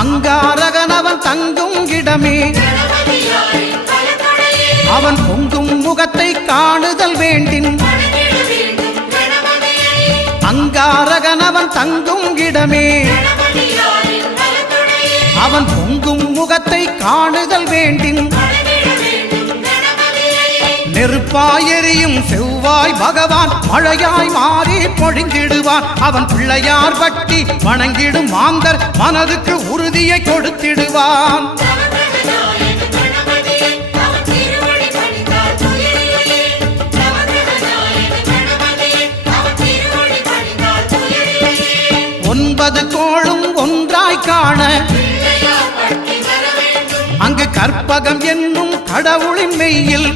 அங்காரகனவன் தங்கும் இடமே அவன் பொங்கும் முகத்தை காணுதல் வேண்டின் அங்காரகனவன் தங்கும் இடமே அவன் பொங்கும் முகத்தை காணுதல் வேண்டின் நெருப்பாய் எரியும் செவ்வாய் பகவான் மழையாய் மாறி பொழிந்திடுவான் அவன் பிள்ளையார் பட்டி வணங்கிடும் மாந்தர் மனதுக்கு உறுதியை கொடுத்திடுவான் ஒன்பது கோளும் ஒன்றாய் காண அங்கு கற்பகம் என்னும் கடவுளின் மெய்யில்